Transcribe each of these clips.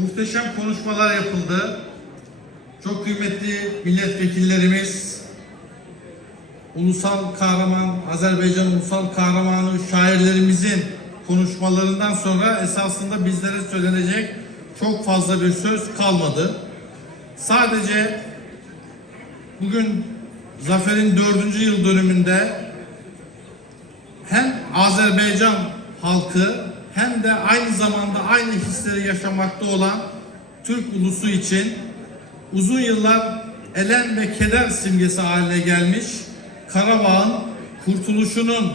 Muhteşem konuşmalar yapıldı. Çok kıymetli milletvekillerimiz, ulusal kahraman, Azerbaycan ulusal kahramanı şairlerimizin konuşmalarından sonra esasında bizlere söylenecek çok fazla bir söz kalmadı. Sadece bugün Zafer'in dördüncü yıl dönümünde hem Azerbaycan halkı hem de aynı zamanda aynı hisleri yaşamakta olan Türk ulusu için uzun yıllar elem ve keder simgesi haline gelmiş Karabağ'ın kurtuluşunun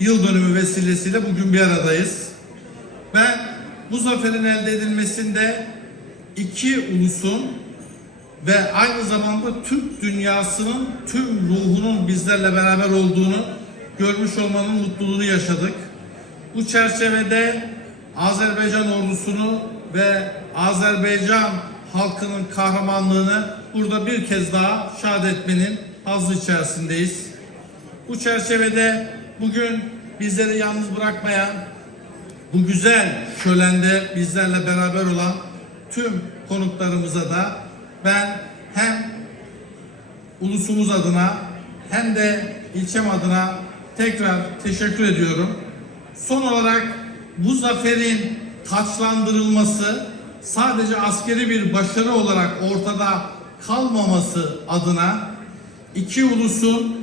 yıl dönümü vesilesiyle bugün bir aradayız. Ben bu zaferin elde edilmesinde iki ulusun ve aynı zamanda Türk dünyasının tüm ruhunun bizlerle beraber olduğunu görmüş olmanın mutluluğunu yaşadık. Bu çerçevede Azerbaycan ordusunu ve Azerbaycan halkının kahramanlığını burada bir kez daha şahit etmenin hazzı içerisindeyiz. Bu çerçevede bugün bizleri yalnız bırakmayan bu güzel şölende bizlerle beraber olan tüm konuklarımıza da ben hem ulusumuz adına hem de ilçem adına tekrar teşekkür ediyorum. Son olarak bu zaferin taçlandırılması sadece askeri bir başarı olarak ortada kalmaması adına iki ulusun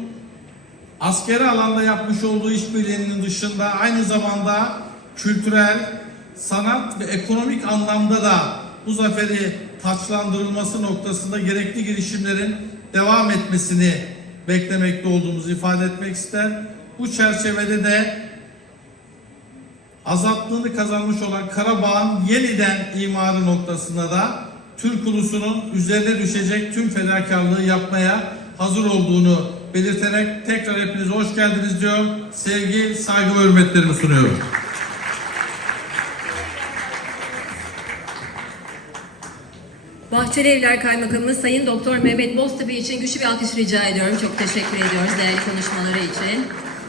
askeri alanda yapmış olduğu işbirliğinin dışında aynı zamanda kültürel, sanat ve ekonomik anlamda da bu zaferi taçlandırılması noktasında gerekli girişimlerin devam etmesini beklemekte olduğumuzu ifade etmek ister. Bu çerçevede de azatlığını kazanmış olan Karabağ'ın yeniden imarı noktasında da Türk ulusunun üzerine düşecek tüm fedakarlığı yapmaya hazır olduğunu belirterek tekrar hepinize hoş geldiniz diyor. Sevgi, saygı ve hürmetlerimi sunuyorum. Bahçeli Evler Kaymakamımız Sayın Doktor Mehmet Boztepe için güçlü bir alkış rica ediyorum. Çok teşekkür ediyoruz değerli konuşmaları için.